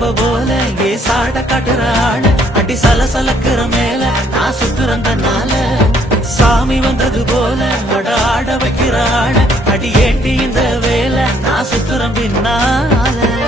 குழம்ப போல ஏ சாட காட்டுறான அடி சலசலக்குற மேல நான் சுத்துறேன் தன்னால சாமி வந்தது போல ஆட வைக்கிறான அடி ஏண்டி இந்த வேலை நான் சுத்துறேன் பின்னால